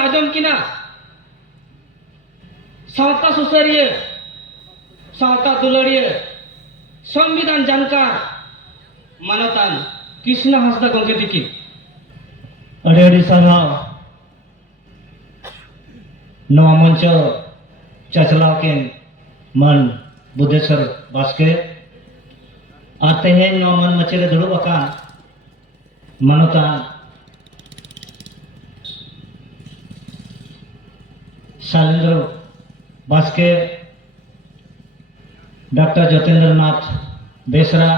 आजम किना सावता सुसारिया सावता दुलारिया संविधान जानकार मानतान कृष्ण हांसदा गंगे तिकिन अड़ी साराव नवा मंच चाचलाव के मन बुद्धेश्वर बास्के आते हैं नवा मन मचेले दुड़ुब आकान मानतान शैलेंद्र बास्के डॉक्टर जतेंद्र नाथ बेसरा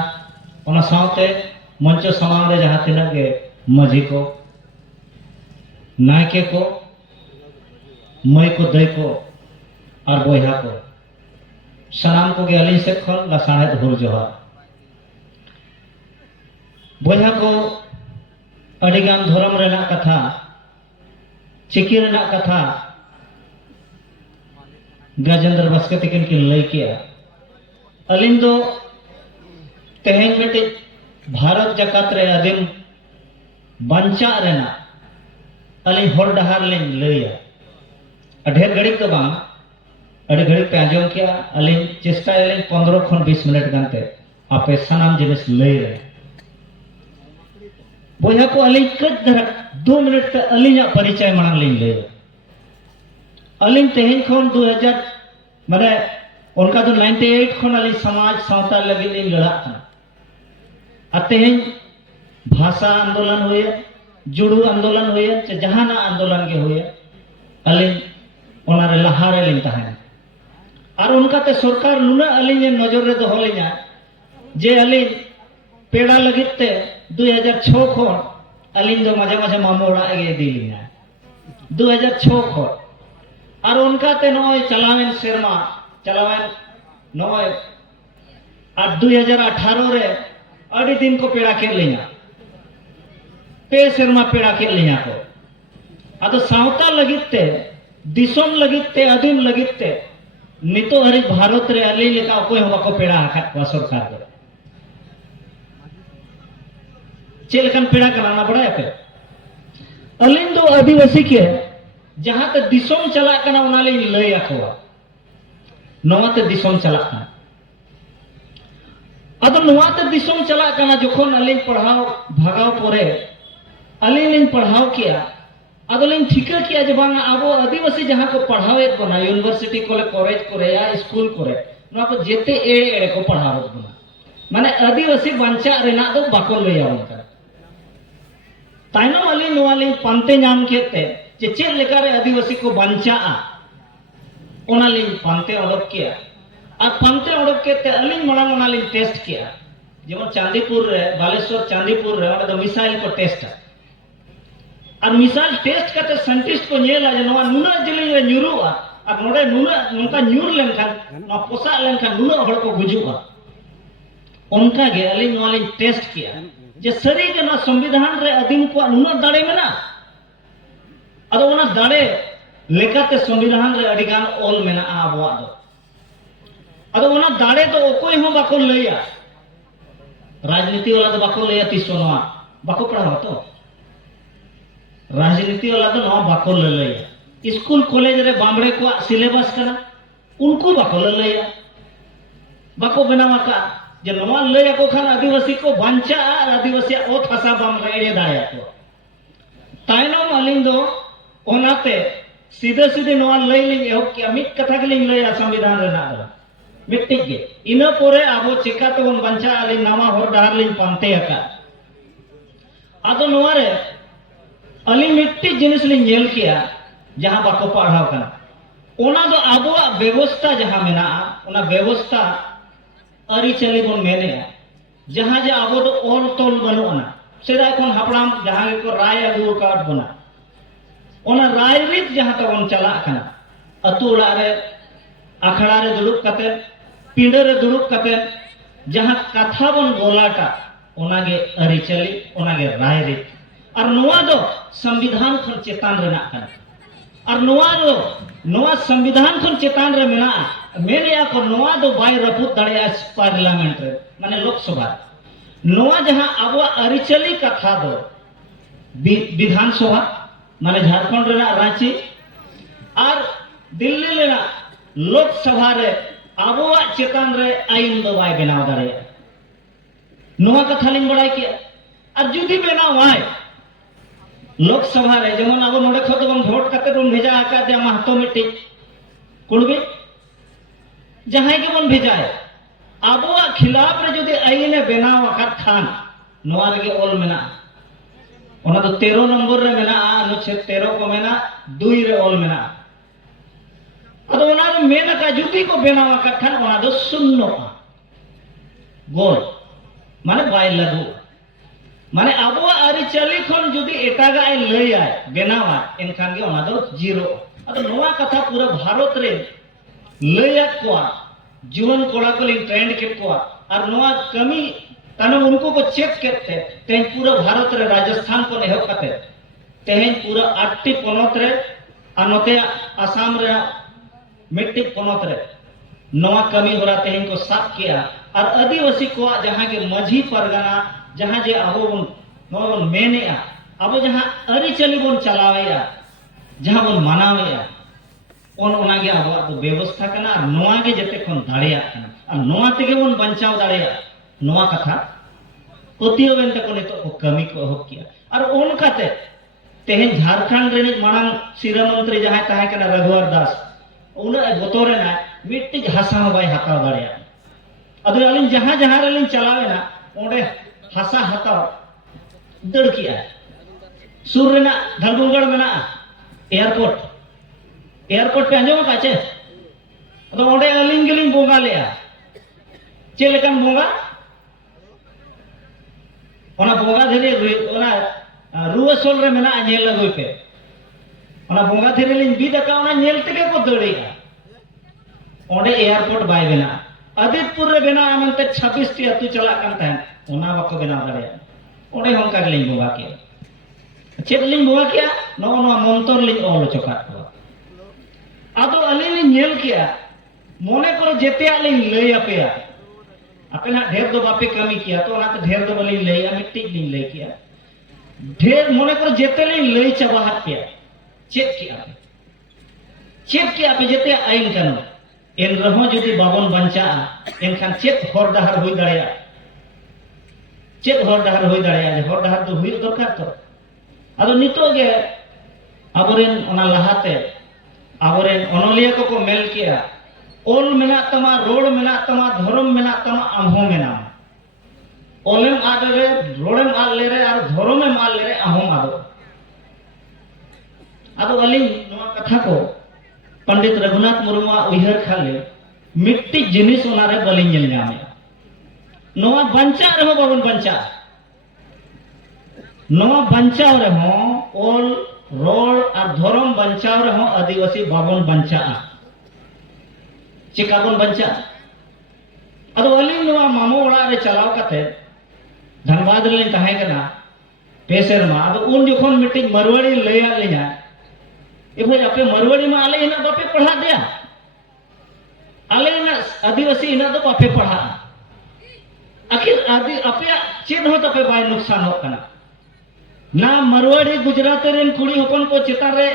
ओना सावते मंच समांग रे जहां तिना के मझी को नायके को मई को दई को और बोहा को सनाम को अली से खन लसाणेद हुर जोहार बोहा को अडिगान धर्म रेना कथा चिकी रेना कथा गजेंद्र बास्के तकिन की लई किया अलिन दो तेहेन बेटे भारत जकात रे आदिम बंचा रेना अलिन होर डहार लेन लईया ढेर घड़ी तो बांग अड़ी घड़ी पे आजम किया अलिन चेष्टा लेन 15 खन 20 मिनट गानते आपे सनाम जिनिस लई रे बोया को अलिन कद धरा 2 मिनट ते अलिना परिचय मांग लेन लई अलिन तेहेन खन 2000 माने उनका तो 98 खन अलिन समाज सावता लगी लेन लड़ा था तेहेन भाषा आंदोलन हुए जुड़ू आंदोलन हुए चे जहाना आंदोलन के हुए अलिन ओनारे लहारे लिन तहन और उनका ते सरकार नुना अलिन नजर रे दोहो लिना जे अलिन पेड़ा लगिते 2006 खन अलिन दो माजे माजे मामू ओड़ा गे दिलिना 2006 खन और उनका ते नय चलावेन शर्मा चलावेन नय और 2018 रे अड़ी दिन को पेड़ा के लिना पे शर्मा पेड़ा के लिना को अदो सावता लगिते दिसोम लगिते अदिम लगिते नितो हरि भारत रे अली लेका कोई हम को पेड़ा आखत वा सरकार को चेलकन पेड़ा कराना बड़ा पे अलिन दो आदिवासी के जहां ते दिसोम चला कना उना ले लई आखवा नवा ते दिसोम चला कना अदो नवा ते दिसोम चला कना जखन अलिन पढ़ाओ भागाव परे अलिन पढ़ाओ किया अदलिन ठिका किया जे बांगा आबो आदिवासी जहां को पढ़ावेत बना यूनिवर्सिटी कोले कॉलेज करे या स्कूल करे नवा को जेते एड़े एड़े को पढ़ावत बना माने आदिवासी बंचा रेना दो बाको लइया उनका ताइनो अलिन नवा लिन पांते नाम केते जे चेल लेका रे आदिवासी को बंचा ओना लिन पांते ओडक किया और पांते ओडक केते अलिन मणा ओना लिन टेस्ट किया जेमन चांदीपुर रे बालेश्वर चांदीपुर रे ओडा दो मिसाइल को टेस्ट और मिसाइल टेस्ट करते साइंटिस्ट को नेला जे नवा नुना जली रे न्यूरुआ और नोडे नुना नोका न्यूर लेनखान न पोसा लेनखान नुना हड़ को गुजुआ उनका गे अली नवा लिन टेस्ट किया जे सरी के ना संविधान रे आदिम को नुना दाड़े मेना अदो ओना दाड़े लेकाते संविधान रे अडिगान ओल मेना आबवा दो अदो ओना दाड़े तो ओकोय हो बाको लइया राजनीति वाला तो बाको लइया तिसो नवा बाको पढ़ाव तो राजनीति वाला तो नवा बाको लइया स्कूल कॉलेज रे बामड़े को सिलेबस कना उनको बाको लइया बाको बनावा का जे नवा लइया को खान आदिवासी को बंचा और आदिवासी ओत हसा बाम रेड़े दाया को ताइनो अलिन दो ओनाते सीधे सीधे नवा लई लिन एहो कि मिट कथा के लिन लइया संविधान रे ना मिट्टी के इना पोरे आबो चिका तो बन बंचा अलिन नवा होर डार लिन पांते का आदो नवा रे अली मिट्टी जिनिस लिन नेल किया जहां बाको पढ़ाव कना ओना दो आबोआ व्यवस्था जहां मेना ओना व्यवस्था अरी चली बन मेने जहां जे आबो दो ओल तोल बनुना सेदा कोन हापड़ाम जहां को राय अगु काट बना ओना राय रित जहां तो बन चला कना अतु उड़ा रे आखड़ा रे दुड़ुब कते पिंडे रे दुड़ुब कते जहां कथा बन गोलाटा ओना गे अरी चली ओना गे राय रित और नवा दो संविधान खन चेतान रे ना कना और नवा संविधान खन चेतान रे मेना मेनिया को नवा दो बाय रपुत दाड़िया पार्लियामेंट रे माने लोकसभा नवा जहां अब अरिचली कथा दो विधानसभा माने झारखंड रेना रांची और दिल्ली रेना लोकसभा रे आबोआ चेतान रे आईन दो बाय बनाव दाड़े नोआ कथा लिंग बड़ाई किया और जुदी बनाव आय लोकसभा रे जेमन अब नोडे खत बन वोट करते बन भेजा आका दे महतो मिट्टी कुड़बे जहां के बन भेजाए आबोआ खिलाफ रे जुदी आईने बनाव आका खान नोआ रे ओल मेना ओना तो 13 नंबर रे मेना अनुच्छेद 13 को मेना 2 रे ओल मेना अदो ओना रे मेना का जुदी को बनाव आका खान ओना दो शून्य गोल माने बाय लागू माने आबोआ आरी चली खन जुदी एटागा ए लई आय बनावा एनखान गे ओना दो जीरो अदो नोआ कथा पूरा भारत रे लई आकोआ जीवन कोड़ा को लिंग ट्रेंड के कोआ और नोआ कमी तने उनको को चेक करते तेन पूरा भारत रे राजस्थान को नेहो कते तेन पूरा 8टी पनत रे अनोते आसाम रे मिट्टी पनत रे नोआ कमी होला तेन को साफ किया और आदिवासी को जहां के माझी परगना जहां जे अबो नोन मेनेया अबो जहां अरि चली बोन चलावेया जहां बोन मानावेया ओन ओनागे अबो तो व्यवस्था कना और नोआ गे जते कोन दाड़िया कना और नोआ तेगे बोन बंचाव दाड़िया नोआ कथा पतियो बेन तक नितो को कमी को हो किया और ओन काते तेहन झारखंड रे मानन सिरा मंत्री जहां ताहे कना रघुवर दास उना गोतोरे ना मिट्टी हासा बाय हताव दाड़िया अदो अलिन जहां जहां रेलिन चलावे ना ओंडे हासा हताव दड़ किया सुर रेना धलबुगड़ मेना एयरपोर्ट पे अंजम काचे अदो ओंडे अलिन गेलिन बोंगा लेया चेलेकान बोंगा ओना बोंगा धीरे ओना रुआ सोल रे मेना नेल लगोय पे ओना बोंगा धीरे लिन बी दका ओना नेल तेगे को दड़ेगा ओंडे एयरपोर्ट बाय बेना आदितपुर रे बेना आमंते 26 टी अतु चला कान तहन ओना बाको बेना दाड़े ओंडे होंका गेलिन बोंगा के चेद लिन बोंगा किया नो मंतर लिन ओल चोका को आदो अलिन नेल किया मोने करो जेते आलिन लई आपेया आपे ना ढेर दो बापे कमी किया तो ना तो ढेर दो बली लई मिट्टी लिन लई किया ढेर मोने करो जेते लिन लई चबा हाथ किया चेक किया पे जेते आइन कनो एन रहो जुदी बाबन बंचा एनखान चेक हर डहार होई दाड़िया चेक हर डहार होई दाड़िया जे हर डहार तो हुई दरकार तो आदो नितो गे आबोरेन ओना लहाते आबोरेन अनलिया को मेल किया ओल मेना तमा रोड मेना तमा धर्म मेना तमा आमहो मेना ओलेम आद रे रोडेम आद ले रे और धर्मेम आद ले रे आहोम आदो आदो अलिन नोआ कथा को पंडित रघुनाथ मुर्मू उहर खाले मिट्टी जिनिस ओना रे बलिन नेल नामे नोआ बंचा रे बाबन बंचा नोआ बंचाव रे हो ओल रोड और धर्म बंचाव रे हो आदिवासी बाबन बंचा चिकाबन बंचा अदो अलिन नोआ मामो ओड़ा रे चलाव कते धनबाद रे ताहे कना पेसेरमा अदो उन जखन मिट्टी मरवाड़ी लया लिया इबो आपे मरवाड़ी में आले इना बापे पढ़ा दिया आले इना आदिवासी इना तो बापे पढ़ा आखिर आदि आपे चेद हो तपे बाय नुकसान हो कना ना मरवाड़ी गुजरात रेन कुड़ी होपन को चिता रे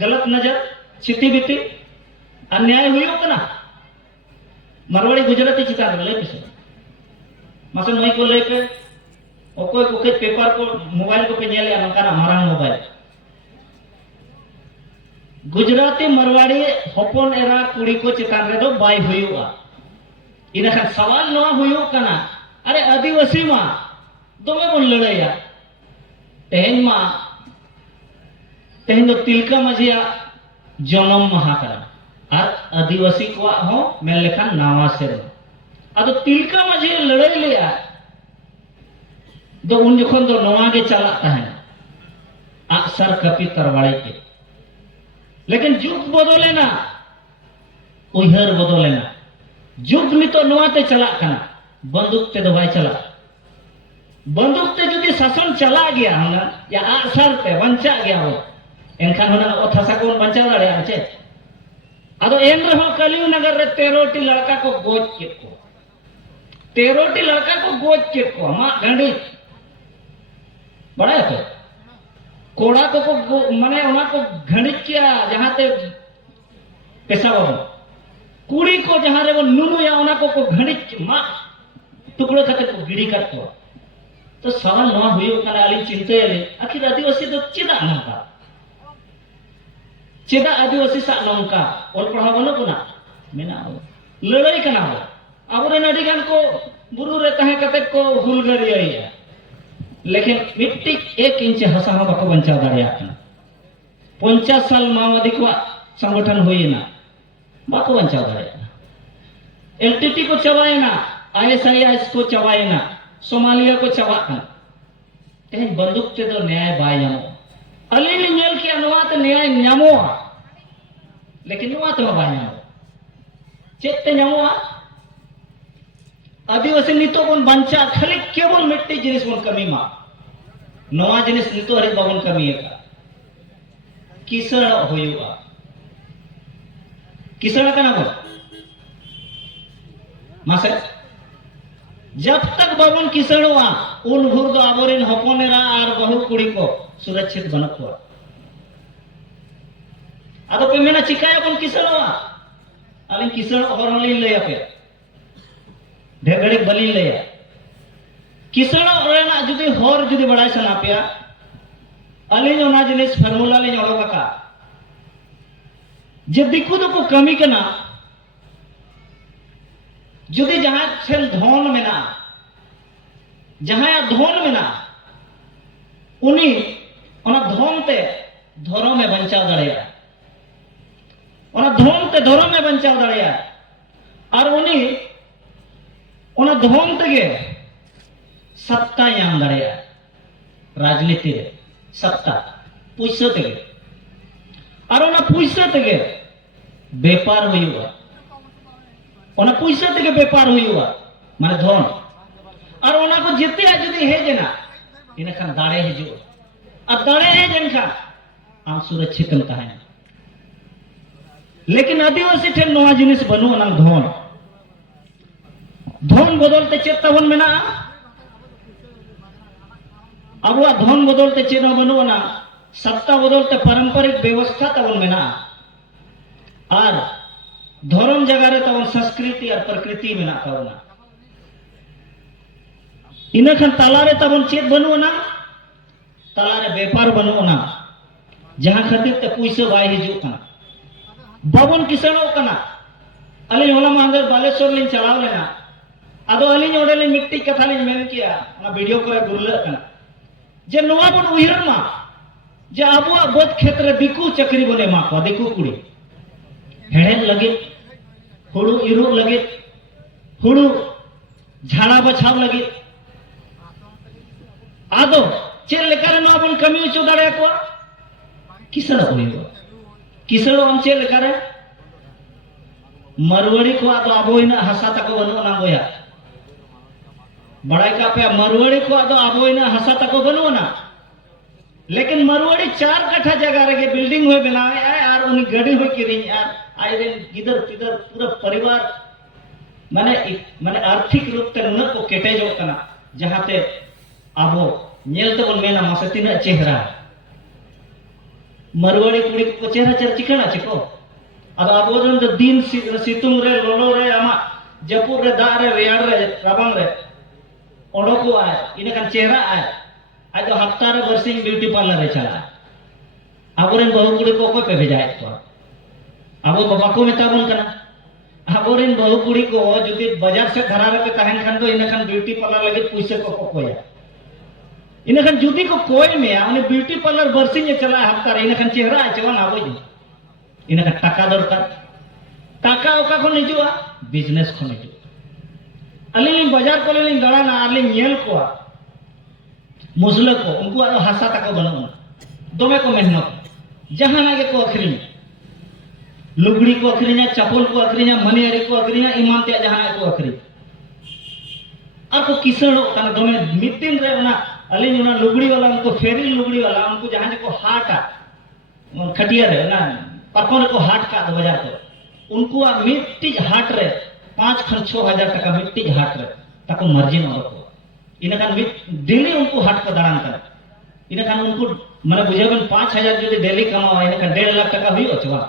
गलत नजर छिती बिती अन्याय हुयो कना मरवाड़ी गुजराती चिता रे ले पिसे मसन नई को ले पे ओकोय को के पेपर को मोबाइल को पे नेले अनकारा मारांग मोबाइल गुजराती मरवाड़ी होपन एरा कुड़ी को चितान रे दो बाय हुयुआ इना खान सवाल नवा हुयो कना अरे आदिवासी मा दोमे बोन लड़ाया तेहन दो तिलका मजिया जनम महा करा और आदिवासी को हो मेल लेखान नावा सेर अदो तिलका मजिया लड़ाई लिया दो उन जखन दो नवा के चला है अक्सर कपी तरवाड़ी के लेकिन जुग बदले ना उहर बदले ना जुग नितो नोआते चला कना बंदूक ते दो भाई चला बंदूक ते जुदी शासन चला गया होना या आसर ते बंचा गया हो एनखान होना ओ थसा को बंचा दाड़े आचे अदो एन रहो कलियु नगर रे 13टी लड़का को गोज के को 13टी लड़का को गोज के को मा गंडी बड़ा है कोड़ा को माने उना को घणित किया जहां ते पेशा बाबू कुड़ी को जहां रे वो नुनुया उना को घणित मा टुकड़ो खाते को गिड़ी काट को तो सवाल नवा हुयो कना आली चिंता ले आखिर आदिवासी दो चेदा नंका चेदा आदिवासी सा नंका और पढ़ा बनो को ना मेना लड़ाई कना हो अब रे नडी गान को बुरु रे तहे कते को हुलगरिया लेकिन मिट्टी 1 इंच हसा हो बाको बंचा दाड़िया 50 साल माओवादी को संगठन हुईना बाको बंचा दाड़िया एलटीटी को चबाएना आईएसआईएस को चबाएना सोमालिया को चबाना तेहन बंदूक ते दो न्याय बाय नामो अली नेल के अनुवाद न्याय नामो लेकिन नुआ तो बाय नामो चेते नामो आदिवासी नितो बन बंचा खाली केवल मिट्टी जिनिस बन कमी मा नवा जिनिस नितो हरे बन कमी का किसण होयुआ किसण कना बन मासे जब तक बाबन किसणवा उन भुर दो आबोरिन हपनेरा आर बहु कुड़ी को सुरक्षित बनकवा आदो पे मेना चिकाया बन किसणवा अलिन किसण औरली ले पे ढेगड़ी बली ले किसण औरना जुदी होर जुदी बड़ाई सना पिया अलिन ओना जिनिस फार्मूला ले ओडोका का जे दिकु दो को कमी कना जुदी जहां छेन धन मेना जहां धन मेना उनी ओना धन ते धर्म में बंचाव दाड़िया ओना धन ते धर्म में बंचाव दाड़िया और उनी ओना धन तेगे सत्ता याम दाड़िया राजनीति रे सत्ता पैसा तेगे और ओना पैसा तेगे व्यापार हुआ ओना पैसा तेगे व्यापार हुआ माने धन और ओना को जिते जुदी हेजना इन खान दाड़े हिजु और दाड़े हेजन खान आम सुरक्षित तहन लेकिन आदिवासी ठेन नवा जिनिस बनु ओना धन धन बदलते चेत तबन मेना अबुआ धन बदलते चेत बनु ओना सत्ता बदलते पारंपरिक व्यवस्था तबन मेना और धर्म जगह रे तबन संस्कृति और प्रकृति मेना तबना इना खान तालारे तबन चेत बनु ओना तालारे व्यापार बनु ओना जहां खातिर ते पैसा बाय हिजु कना बाबन किसणो कना अली होला मांदर बालेश्वर लिन चलाव लेना आदो अली ओडे लिन मिट्टी कथा लिन मेन किया ना वीडियो करे गुरले कना जे नवा बन उहिरन मा जे आबुआ बद क्षेत्र दिकु चक्री बने मा को दिकु कुड़ी हेड़े लगे हुड़ू इरु लगे हुड़ू झाड़ा बछाव लगे आदो चेल लेकर नवा बन कमी उचो दाड़े को किसण होइबो किसण हम चेल लेकर मरवड़ी को आदो आबोइना हसा तको बनु ना बोया बड़ाई का पे मरवड़ी को आदो आबोइना हसा तको बनु ना लेकिन मरवड़ी 4 कट्ठा जगह रे बिल्डिंग हुए बनावे आय और उनी गड़ी हुई किरिन यार आइरे गिदर पिदर पूरा परिवार माने माने आर्थिक रूप ते न को केटे जो कना जहां ते आबो नेल तो बन मेना मसतिना चेहरा मरवड़ी कुड़ी को चेहरा चर चिकना चिको अब आबो दन दिन सितुंग रे लोलो रे आमा जपुर रे दा रे रेयार रे राबांग रे ओडोको आय इने कान चेहरा आय आज तो हफ्ता रे बरसिंग ब्यूटी पार्लर रे चला आबोरेन बहु कुड़ी को कोई पे भेजाय तो आबो बाबा को मेता बन कना आबोरेन बहु कुड़ी को जुदी बाजार से धरा रे पे तहन खान दो इने खान ब्यूटी पार्लर लगे पैसे को कोया इने खान जुदी को कोई में उन्हें ब्यूटी पार्लर बरसिंग चला हफ्ता रे इने खान चेहरा आय चवन आबो जी इने खान टाका दरकार टाका ओका खन हिजुआ बिजनेस खन हिजु अलिन बाजार को लिन दड़ाना अलिन नेल को मुसले को उनको आरो हसा तक बनो दोमे को मेहनत जहां ना के को अखरीन लुगड़ी को अखरीना चप्पल को अखरीना मनियारी को अखरीना ईमान ते जहां को अखरी और को किसणो कना दोमे मिटिंग रे ना अलिन ना लुगड़ी वाला उनको फेरी लुगड़ी वाला उनको जहां को हाट आ खटिया रे ना पापन को हाट का बाजार को उनको मिट्टी हाट रे 5 खन 6000 टका मिट्टी हाट रे ताको मार्जिन और को इना खान डेली उनको हाट को दाड़ान कर इना खान उनको मैंने बुझे 5,000 जो डेली कमावा 1.5 लाख टका हुई चे बा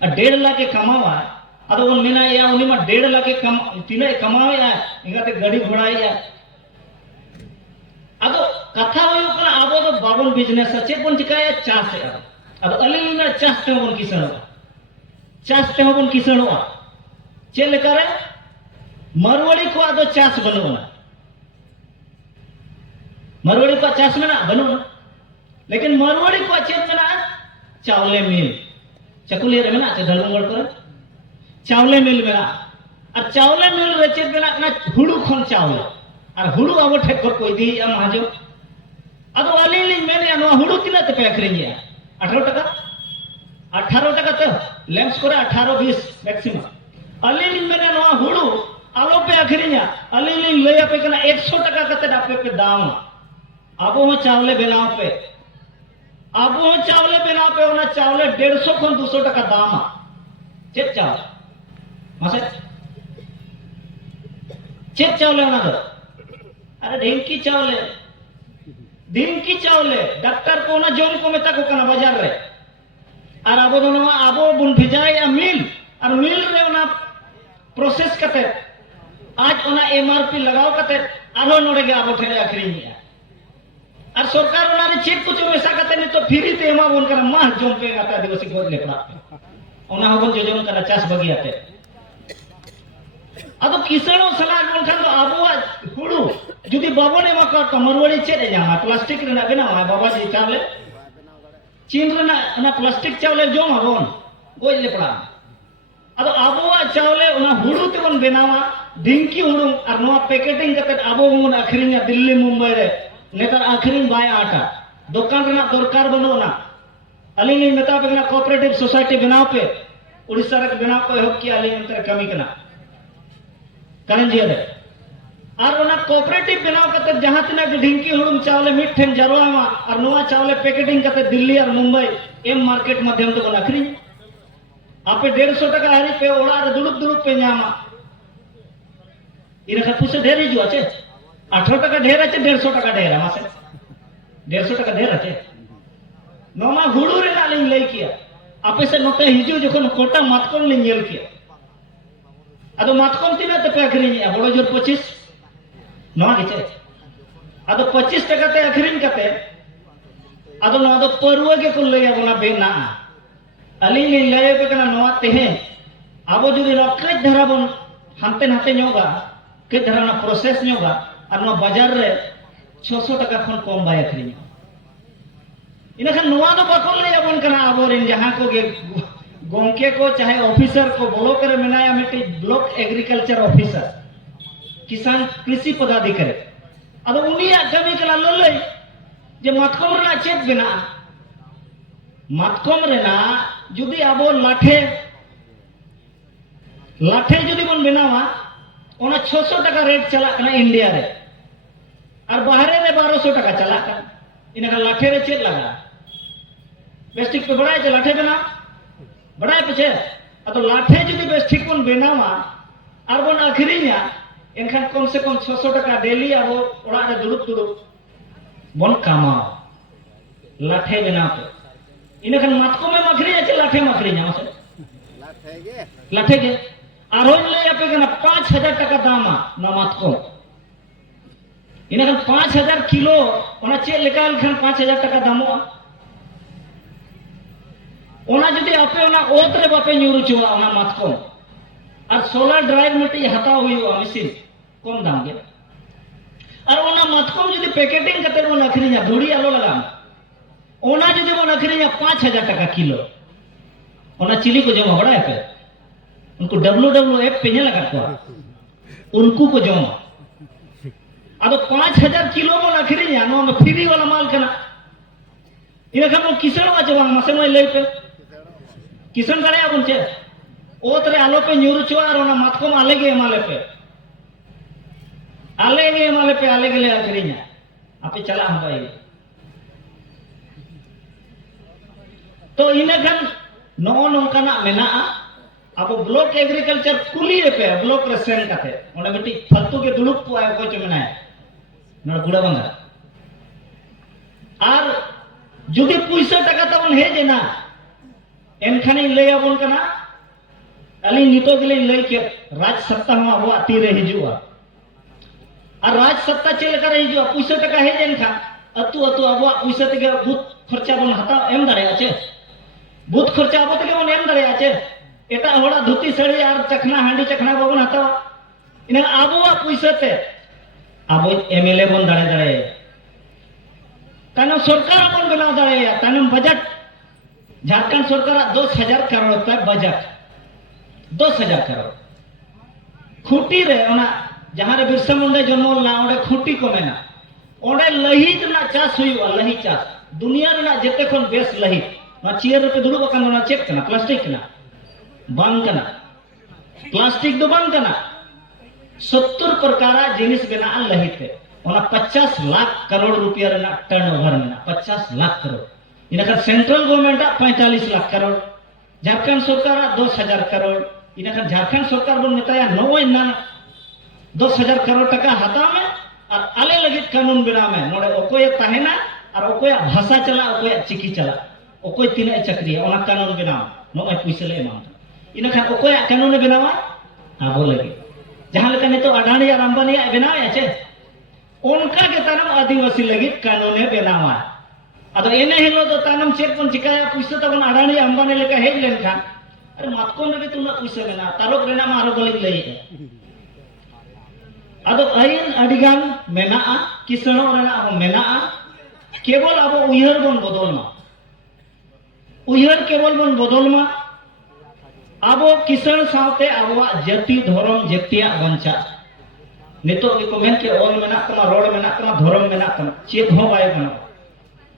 1.5 लाख के कमावा अदो उन मेना या उनी मा 1.5 लाख के तीना कमावे इंगाते गाड़ी घोड़ा अदो कथा हुई कना आबो दो बाबन बिजनेस चे बन चिकाया चास है अदो अली ना चास ते बन किसणवा चास ते बन किसणवा चे लेकारे मरवाड़ी को अदो चास बनोना मरवाड़ी को चास में ना बनोना लेकिन मरवाड़ी को चेत में ना चावले मिल चकुलिया रे में ना धड़मगढ़ को चावले मिल में ना और चावले मिल रे चेत में ना हुड़ू खन चावले और हुड़ू अब ठेक को कोई दी हम हाजो अदो अली ली मैंने नो हुड़ू तिना ते पे अखरिंगे 18 टका तो लेंस करे 18-20 मैक्सिमम अली ली मैंने नो हुड़ू आलो पे अखरिंगे अली ली ले पे कना 100 टका कते आपे पे दाम अब वो चावले बनाओ पे अब वो चावले बनाओ पे ओना चावले 150 खन 200 टका दाम चेक चावल मासे चेक चावले ओना दो अरे ढिंकी चावले डॉक्टर को ना जोन को मेता को कना बाजार रे और अब दोनों अब बुन भिजाए या मिल और मिल रे ओना प्रोसेस करते आज ओना एमआरपी लगाओ करते आरो नोड़े के अब ठेले अखरीन गया और सरकार ओना रे चेक कुछ वैसा करते नहीं तो फ्री ते एमा बोन कना माह जोम पे आता आदिवासी गोद ले पड़ा ओना हबन जोजन कना चास बगियाते अदो किसानो सलाह बोन खान तो अब हुड़ू जुदी बाबन एमा का मरवाड़ी चेत जामा प्लास्टिक रे ना बनावा बाबा जी चावले चीन रे ना प्लास्टिक चावले जोम हबन गोज ले पड़ा अदो आबोवा चावले ओना हुड़ू ते बन बनावा ढिंकी हुड़ू और नोआ पैकेटिंग करते आबो बन अखरिंगा दिल्ली मुंबई रे नेतार अखरिंग बाय आटा दुकान रे ना दरकार बनो ना अली ने मेता पे ना कोऑपरेटिव सोसाइटी बनाओ पे उड़ीसा रे बनाओ पे हक की अली अंतर कमी कना करंजिया रे और ओना कोऑपरेटिव बनाओ करते जहां तना ढिंकी हुड़ू चावले मिट ठेन जरवामा और नोआ चावले पैकेटिंग करते दिल्ली और मुंबई एम मार्केट माध्यम तो बन अखरिंग आपे 150 टका हरी पे ओड़ा रे दुड़ुप पे नामा इने का पुसे ढेर हिजु आचे 18 टका ढेर आचे 150 टका ढेर मासे 150 टका ढेर आचे नोमा हुड़ू रे ना लिंग लई किया आपे से नोते हिजु जखन कोटा मातकोम लिंग नेल किया अदो मातकोम तिना ते पे अखरिंग बड़ो जोर 25 नोआ गिचे अदो 25 टका ते अखरिंग कते अदो नोआ दो परवा के को लया बना बेना अली ने लय पे कना नोआ तेहे आबो जुदी रखज धरा बन हानते नाते न्योगा के धरा ना प्रोसेस न्योगा और नोआ बाजार रे 600 टका खन कम बाय अखरिंग इना खान नोआ दो बाको लय बन कना आबो रेन जहां को गे गोंके को चाहे ऑफिसर को ब्लॉक रे मेनाया मिटी ब्लॉक एग्रीकल्चर ऑफिसर किसान कृषि पदाधिकारी अदो उनिया कमी कला ललई जे मातकम रे चेत बिना मातकम रे ना जुदी आबो लाठे जुदी बन बनावा ओना 600 टका रेट चला कना इंडिया रे और बाहरे रे 1200 टका चला कना इनका लाठे रे चेत लगा बेस्टिक पे बड़ाई चे लाठे बना बड़ाई पे अतो लाठे जुदी बेस्टिक बन बनावा और बन अखरिंगा इनखान कम से कम 600 टका डेली आबो ओड़ा रे दुड़ुप बन कामा लाठे बना पे इनखान मातको में मखरी आचे लाठे मखरी ना मासे लाठे के आरोज ले आपे कना 5000 टका दामा ना मातको इनखान 5000 किलो ओना चे लेकाल खान 5000 टका दामो ओना जुदी आपे ओना ओत रे बापे न्यूरु चुवा ओना मातको और सोलर ड्राइव मिटी हताव हुई मशीन कम दाम के और ओना मातको जुदी पैकेटिंग करते बन अखरिंगा धुड़ी आलो लगा ओना जुदी बन अखरिंगा 5000 टका किलो ओना चिली को जमा बड़ा पे उनको WWF पे ने लगा को उनको को जमा अदो 5000 किलो बन अखरिंगा नो में फ्री वाला माल कना इने खम किसान वा जवा मसे में ले पे किसान करे अपन चे ओतरे आलो पे न्यूरु चुआ और ओना मातको आले गे माले पे आले गे ले अखरिंगा आपे चला हम भाई तो इनखान नो नोंकाना मेना अब ब्लॉक एग्रीकल्चर कुली पे ब्लॉक रे सेन काते ओने मिटी फालतू के दुड़ुप को आय को च मेना न गुड़ा बंगा और जुदी पैसा टाका तबन हेजना एनखानी लय आबन कना अली नितो गिलिन लय के राज सत्ता मा अब तीरे हिजुआ और राज सत्ता चेल कर हिजुआ पैसा टाका हेजन खा अतु अतु अब पैसा तेगे बुत खर्चा बन हता एम दाड़े आचे बुत खर्चा अब तेगे बन एम दाड़े आचे एटा होड़ा धोती साड़ी और चखना हांडी चखना बाबन हता इना अब पैसा ते अब एमएलए बन दाड़े दाड़े तानम सरकार बन बनाव दाड़े तानम बजट झारखंड सरकार 10,000 करोड़ तक बजट 10,000 करोड़ खुटी रे ओना जहां रे बिरसा मुंडा जन्म ला ओडे खुटी को मेना ओडे लहित ना चास हुई लही चास दुनिया रे ना जेते खन बेस लहित ना चेयर पे दुड़ुब कान ना चेक कना प्लास्टिक कना बांग कना प्लास्टिक दो बांग कना 70 प्रकार जिनिस बेना लहित है ओना 50 लाख करोड़ रुपया रे ना टर्नओवर मेना 50 लाख करोड़ इनका सेंट्रल गवर्नमेंट 45 लाख करोड़ झारखंड सरकार 10,000 करोड़ इनका झारखंड सरकार बन मेताया नोय ना 10,000 करोड़ टका हाथा में और आले लगित कानून बना में नोडे ओकोय तहेना और ओकोय भाषा चला ओकोय चिकी चला ओकोय तीन चक्री ओना कानून बना नोय पैसा ले एमा इनका ओकोय कानून बनावा आबो लगे जहां लेका नितो अडानी और अंबानी बना आछे उनका के तानम आदिवासी लगित कानून बनावा अदो एने हिलो दो तानम चेक बन चिकाया पैसा तबन अडानी अंबानी लेका हेज लेन खान अरे मातकोन लगे तुना पैसा मेना तारोक रेना मा आरो गलिक लई अदो आइन अडिगान मेना किसनो रेना अब मेना केवल अब उयहर बन बदल मा उयहर केवल बन बदल मा अब किसान सावते अब जाति धर्म जतिया बंचा नितो को मेन के ओल मेना कमा रोड मेना कमा धर्म मेना कमा चेक हो बाय बना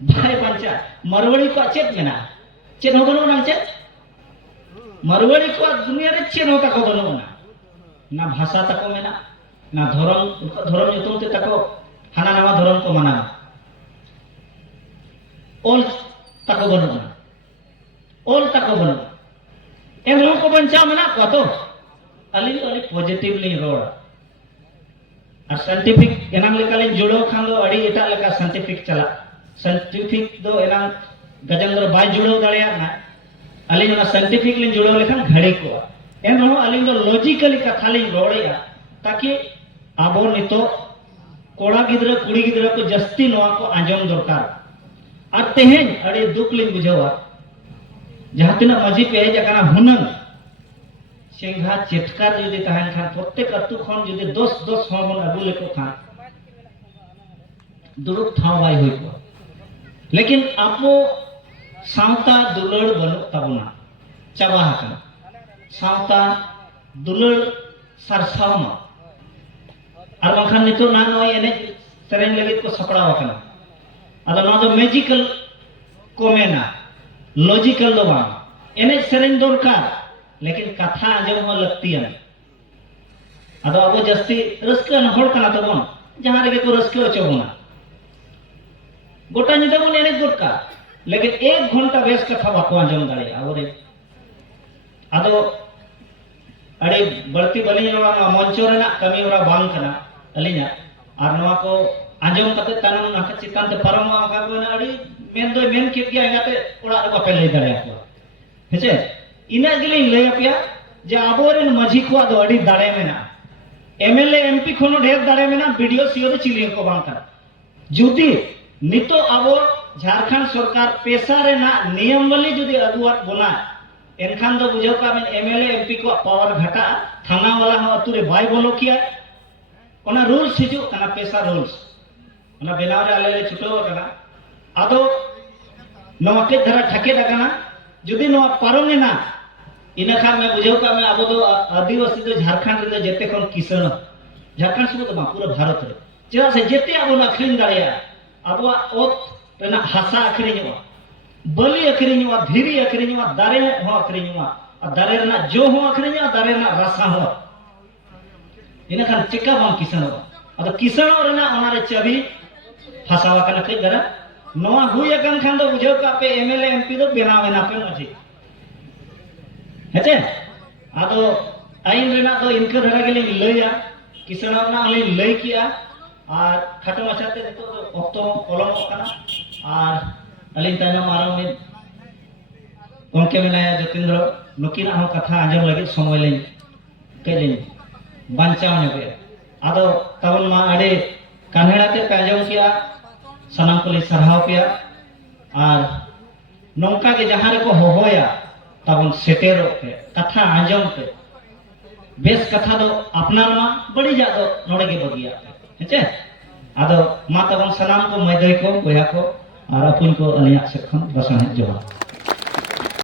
भाई बंचा मरवड़ी को चेक मेना चेक हो बनो ना चेक मरवड़ी को दुनिया रे चेक होता को बनो ना भाषा तको मेना ना धर्म धर्म युतुम ते तको हाना नवा धर्म को माना ओल तको बनो ना ओल तको बनो एम लोग को बंचा मेना को तो अली पॉजिटिवली रोड और साइंटिफिक एनांग लेकालिन जुड़ो खान दो अड़ी एटा लेका साइंटिफिक चला साइंटिफिक दो एनांग गजंगर बाय जुड़ो दाड़िया ना अलिन ना साइंटिफिक लिन जुड़ो लेखान घड़ी को एन रो अलिन दो लॉजिकली कथा लिन रोड़ेया ताकि आबो नितो कोड़ा गिद्रा कुड़ी गिद्रा को जस्ती नवा को आंजम दरकार और तेहेन अड़ी दुख लिन बुझावा जहां तिना मजी पे है जकाना हुनंग सेंघा चेटकार जुदी तहन खान प्रत्येक अतु खन जुदी 10 हो मन अगु लेको खान दुरुक ठाव बाय होई को लेकिन आपो सावता दुलड़ बनु तबना चाबा हकन सावता दुलड़ सरसावमा और बखन नितो ना नय एने सेरेन लगित को सपड़ा वकना अदा ना दो मैजिकल को मेना लॉजिकल दो बा एने सेरेन दरकार लेकिन कथा आंजम हो लगती है अदो अब जस्ती रस्कन होड़ कना तबन जहां रे को रस्के चबना गोटा निदा बन एने गोटका लेकिन 1 घंटा बेस कथा बाको आंजम दाड़े आवरे अदो अड़े बड़ती बली नवा मंचो रेना कमी ओरा बांग कना अलिना और नवा को आंजम कते तानम नाका चिकान ते परम आका को अड़ी मेन दो मेन के गया गाते ओड़ा रे बापे लई दाड़े को हेचे इना गिलिन लय अपया जे आबोरेन मझी को दो अड़ी दाड़े मेना एमएलए एमपी खनो ढेर दाड़े मेना वीडियो सीओ दो चिलिन को बांग कना जुदी नितो आबो झारखंड सरकार पेशा रे ना नियमवली जुदी अगुआत बना एनखान दो बुझाव का में एमएलए एमपी को पावर घटा थाना वाला हो अतुरे बाय बोलो किया ओना रूल्स हिजु कना पेशा रूल्स ओना बेनाव रे आले छुटो कना आदो नवा के धरा ठके दकना जुदी नवा पारोंगे ना इना खान में बुझाव का में आबो दो आदिवासी दो झारखंड रे जेते कोन किसान झारखंड से तो पूरा भारत रे चेदा से जेते आबो ना अखरिन दाड़िया आबो ओत रेना हासा अखरिनवा बलि अखरिनवा धीरी अखरिनवा दारे हो अखरिनवा और दारे रेना जो हो अखरिनवा दारे रेना रसा हो इना खान चिका बाम किसान अदो किसान रेना ओना रे चाबी फसावा कना कई दरा नवा हुई अकन खान दो बुझाव का पे एमएलए एमपी दो बेनाव ना पे मजी हेचे आदो आइन रेना दो इनके धरा गेले लइया किसान ना ले लई किया और खाटो माछाते तो ऑक्टो कलम कना और अलिन तायनम आरो में गंके मेनाया जतेंद्र नुकिना हो कथा आंजम लगे समय लें कइलें बांचाव ने आदो तबन मा अडे कान्हेड़ाते पे आंजम किया सनाम को सरहाव किया और नौका के जहाँ को होया तबन सेटेरो पे कथा आंजम पे बेस कथा दो अपना मा बड़ी जादो नोड़े के बगिया हेचे आदो मा तबन सनाम को मैदय को बोया को और अपुन को अलिया से खम बसने जोहा।